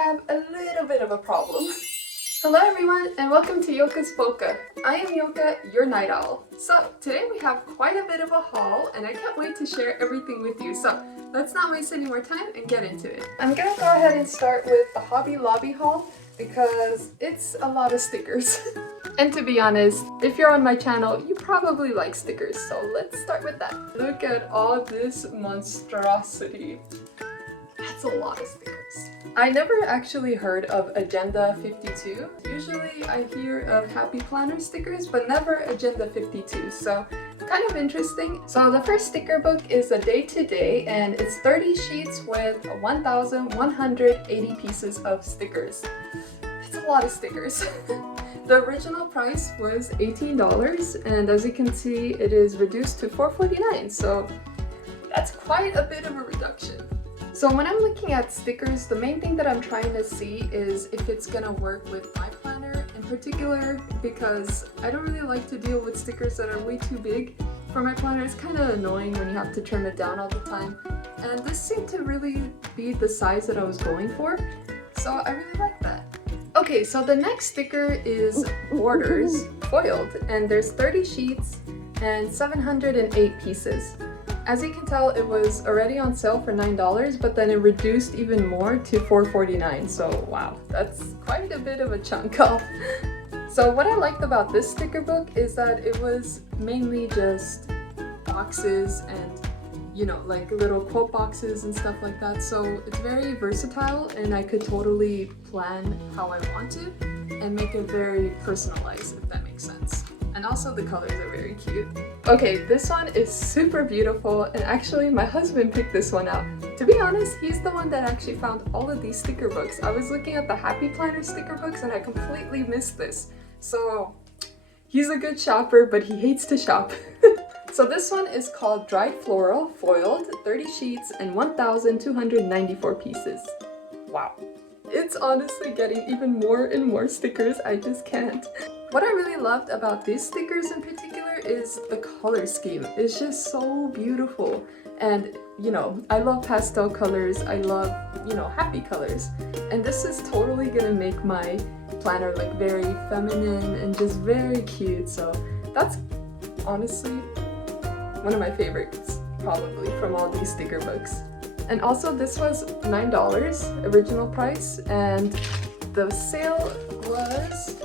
have a little bit of a problem. Hello everyone and welcome to Yoka's Polka. I am Yoka, your night owl. So today we have quite a bit of a haul and I can't wait to share everything with you. So let's not waste any more time and get into it. I'm gonna go ahead and start with the Hobby Lobby haul because it's a lot of stickers. And to be honest, if you're on my channel, you probably like stickers, so let's start with that. Look at all this monstrosity. That's a lot of stickers. I never actually heard of Agenda 52. Usually I hear of Happy Planner stickers, but never Agenda 52, so kind of interesting. So the first sticker book is a day-to-day and it's 30 sheets with 1,180 pieces of stickers. It's a lot of stickers. The original price was $18 and as you can see it is reduced to $4.49, so that's quite a bit of a reduction. So when I'm looking at stickers, the main thing that I'm trying to see is if it's gonna work with my planner in particular, because I don't really like to deal with stickers that are way too big for my planner. It's kind of annoying when you have to trim it down all the time, and this seemed to really be the size that I was going for, so I really like that. Okay, so the next sticker is Borders foiled, and there's 30 sheets and 708 pieces. As you can tell, it was already on sale for $9, but then it reduced even more to $4.49. So wow, that's quite a bit of a chunk off. So what I liked about this sticker book is that it was mainly just boxes and, you know, like little quote boxes and stuff like that. So it's very versatile and I could totally plan how I want to and make it very personalized, if that makes sense. And also the colors are very cute. Okay, this one is super beautiful and actually my husband picked this one out. To be honest, he's the one that actually found all of these sticker books. I was looking at the Happy Planner sticker books and I completely missed this. So he's a good shopper, but he hates to shop. So this one is called Dried Floral Foiled, 30 sheets and 1,294 pieces. Wow. It's honestly getting even more and more stickers, I just can't. What I really loved about these stickers in particular is the color scheme. It's just so beautiful. And, you know, I love pastel colors. I love, you know, happy colors. And this is totally gonna make my planner like very feminine and just very cute. So that's honestly one of my favorites, probably, from all these sticker books. And also this was $9 original price and the sale was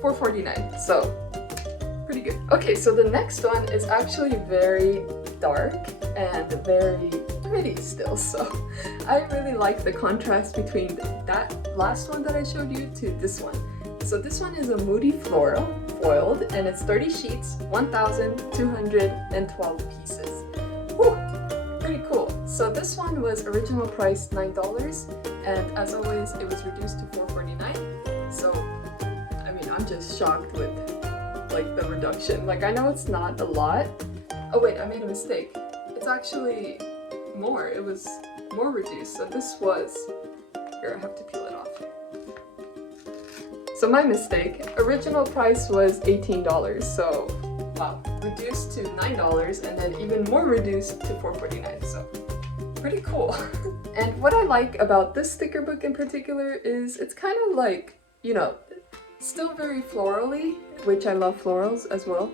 $4.49, so pretty good. Okay, so the next one is actually very dark and very pretty still, so I really like the contrast between that last one that I showed you to this one. So this one is a Moody Floral foiled and it's 30 sheets, 1,212 pieces. Whew, pretty cool. So this one was original price $9 and as always it was reduced to $4.49. So I mean, I'm just shocked with like the reduction. Like I know it's not a lot. Oh wait, I made a mistake. It's actually more. It was more reduced. So this was, here, I have to peel it off. So my mistake, original price was $18, so wow, reduced to $9 and then even more reduced to $4.49, so pretty cool. And what I like about this sticker book in particular is it's kind of like, you know, still very florally, which I love florals as well,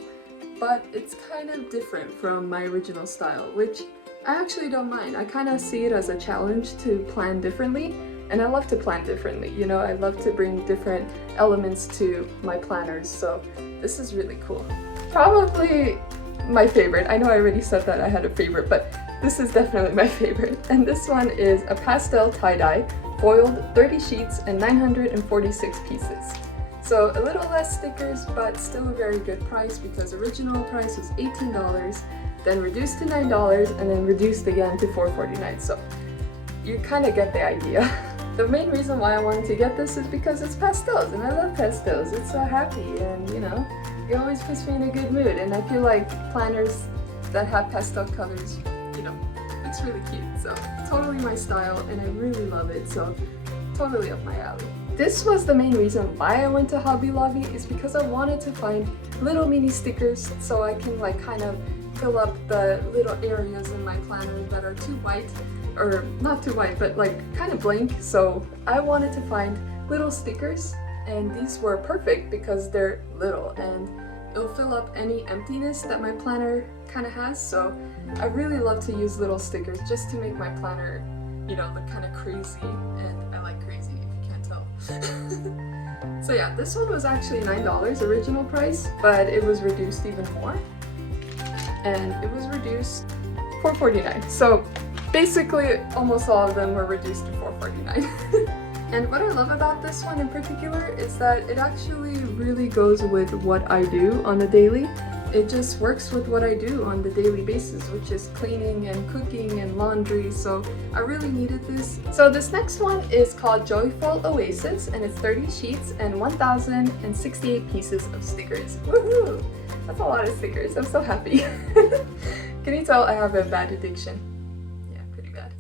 but it's kind of different from my original style, which I actually don't mind. I kind of see it as a challenge to plan differently. And I love to plan differently, you know, I love to bring different elements to my planners, so this is really cool. Probably my favorite. I know I already said that I had a favorite, but this is definitely my favorite. And this one is a pastel tie-dye, foiled, 30 sheets and 946 pieces. So a little less stickers, but still a very good price because original price was $18, then reduced to $9, and then reduced again to $4.49. So you kind of get the idea. The main reason why I wanted to get this is because it's pastels and I love pastels. It's so happy and, you know, it always puts me in a good mood, and I feel like planners that have pastel colors, you know, it's really cute. So totally my style and I really love it, so totally up my alley. This was the main reason why I went to Hobby Lobby, is because I wanted to find little mini stickers so I can like kind of fill up the little areas in my planner that are too white, or not too white, but like kind of blank. So I wanted to find little stickers, and these were perfect because they're little and it'll fill up any emptiness that my planner kind of has. So I really love to use little stickers just to make my planner, you know, look kind of crazy, and I like crazy if you can't tell. So yeah, this one was actually $9 original price, but it was reduced even more, and it was reduced $4.49. So basically almost all of them were reduced to $4.49. And what I love about this one in particular is that it actually really goes with what I do on a daily. It just works with what I do on the daily basis, which is cleaning and cooking and laundry, so I really needed this. So this next one is called Joyful Oasis, and it's 30 sheets and 1,068 pieces of stickers. Woohoo! That's a lot of stickers, I'm so happy. Can you tell I have a bad addiction? Yeah, pretty bad.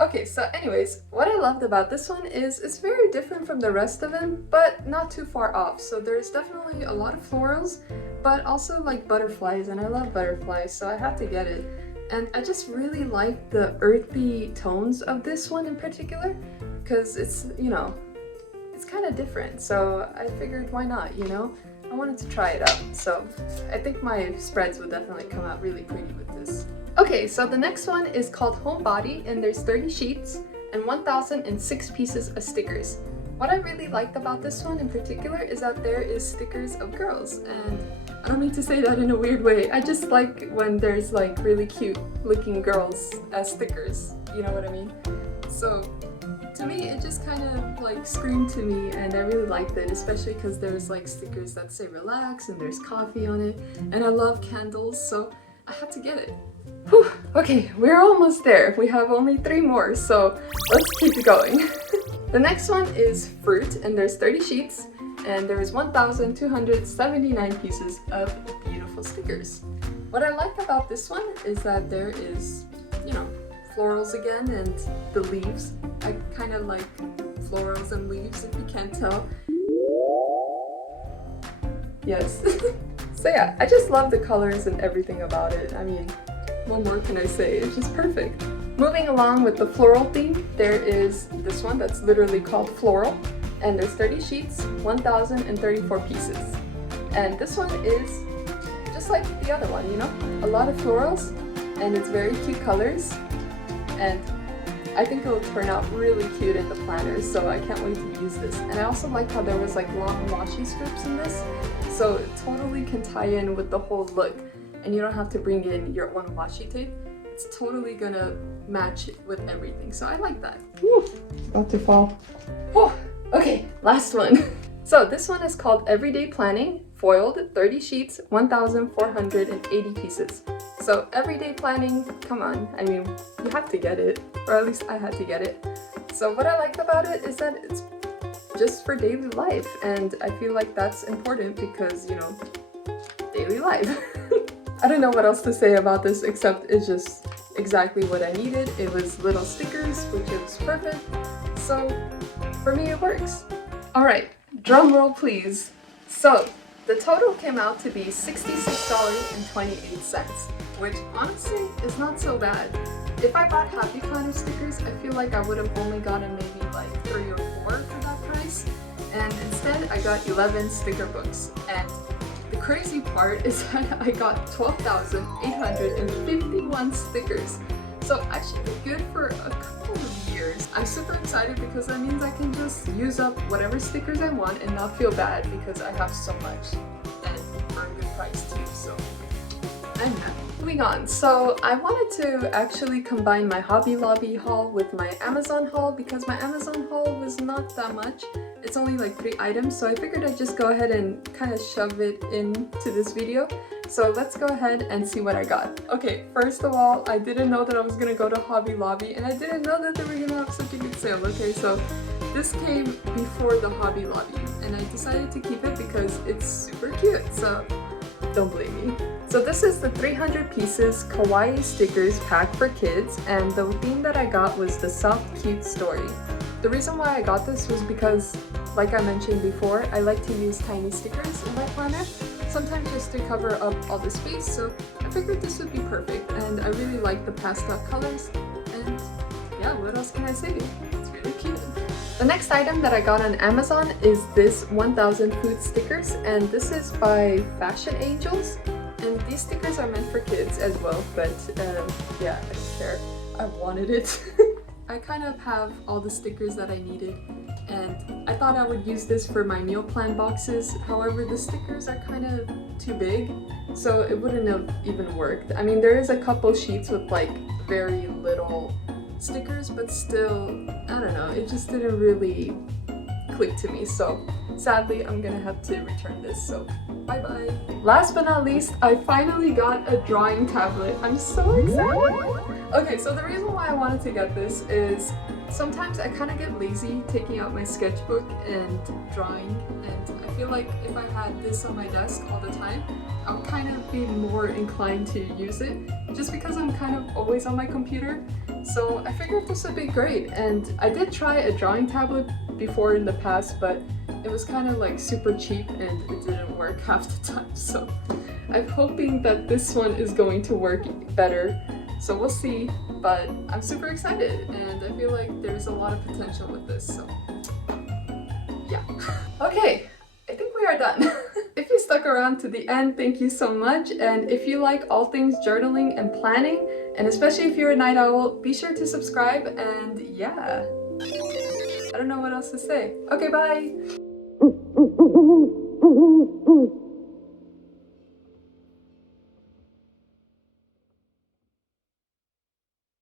Okay, so anyways, what I loved about this one is it's very different from the rest of them, but not too far off. So there's definitely a lot of florals, but also like butterflies, and I love butterflies, so I have to get it. And I just really like the earthy tones of this one in particular, because it's, you know, it's kind of different. So I figured, why not, you know? I wanted to try it out. So I think my spreads would definitely come out really pretty with this. Okay, so the next one is called Homebody, and there's 30 sheets and 1,006 pieces of stickers. What I really liked about this one in particular is that there is stickers of girls, and I don't mean to say that in a weird way. I just like when there's like really cute looking girls as stickers, you know what I mean? So to me, it just kind of like screamed to me, and I really liked it, especially because there's like stickers that say relax and there's coffee on it, and I love candles, so I had to get it. Whew. Okay, we're almost there. We have only 3 more, so let's keep going. The next one is Fruit, and there's 30 sheets, and there's 1,279 pieces of beautiful stickers. What I like about this one is that there is, you know, florals again, and the leaves. I kind of like florals and leaves, if you can't tell. Yes. So yeah, I just love the colors and everything about it. I mean, what more can I say? It's just perfect. Moving along with the floral theme, there is this one that's literally called Floral, and there's 30 sheets, 1,034 pieces. And this one is just like the other one, you know? A lot of florals, and it's very cute colors, and I think it will turn out really cute in the planner, so I can't wait to use this. And I also like how there was like long washi strips in this, so it totally can tie in with the whole look, and you don't have to bring in your own washi tape. It's totally gonna match with everything, so I like that. Whew, about to fall. Whew. Okay, last one. So this one is called Everyday Planning, foiled, 30 sheets, 1,480 pieces. So everyday planning, come on, I mean, you have to get it, or at least I had to get it. So what I liked about it is that it's just for daily life, and I feel like that's important because, you know, daily life. I don't know what else to say about this except it's just exactly what I needed. It was little stickers, which is perfect. So for me, it works. All right, drum roll please. So the total came out to be $66.28, which honestly is not so bad. If I bought Happy Planner stickers, I feel like I would have only gotten maybe like 3 or 4 for that price. And instead I got 11 sticker books. And the crazy part is that I got 12,851 stickers. So I should be good for a couple of years. I'm super excited because that means I can just use up whatever stickers I want and not feel bad because I have so much, and for a good price too, so I'm happy. Moving on, so I wanted to actually combine my Hobby Lobby haul with my Amazon haul because my Amazon haul was not that much. It's only like 3 items, so I figured I'd just go ahead and kind of shove it into this video. So let's go ahead and see what I got. Okay, first of all, I didn't know that I was gonna go to Hobby Lobby, and I didn't know that they were gonna have such a good sale. Okay, so this came before the Hobby Lobby, and I decided to keep it because it's super cute, so don't blame me. So this is the 300 pieces kawaii stickers pack for kids, and the theme that I got was the soft cute story. The reason why I got this was because, like I mentioned before, I like to use tiny stickers in my planner. sometimes just to cover up all the space, so I figured this would be perfect, and I really like the pastel colors, and yeah, what else can I say? It's really cute. The next item that I got on Amazon is this 1000 food stickers, and this is by Fashion Angels, and these stickers are meant for kids as well, but yeah, I don't care. I wanted it. I kind of have all the stickers that I needed, and I thought I would use this for my meal plan boxes. However, the stickers are kind of too big, so it wouldn't have even worked. I mean, there is a couple sheets with like very little stickers, but still, I don't know, it just didn't really click to me, so sadly I'm gonna have to return this, so bye bye. Last but not least, I finally got a drawing tablet. I'm so excited! Okay, so the reason why I wanted to get this is sometimes I kind of get lazy taking out my sketchbook and drawing, and I feel like if I had this on my desk all the time, I'll kind of be more inclined to use it, just because I'm kind of always on my computer. So I figured this would be great, and I did try a drawing tablet before in the past, but it was kind of like super cheap and it didn't work half the time, so I'm hoping that this one is going to work better. So we'll see, but I'm super excited and I feel like there's a lot of potential with this, so yeah. Okay, I think we are done. If you stuck around to the end, thank you so much, and if you like all things journaling and planning, and especially if you're a night owl, be sure to subscribe, and yeah, I don't know what else to say. Okay, bye!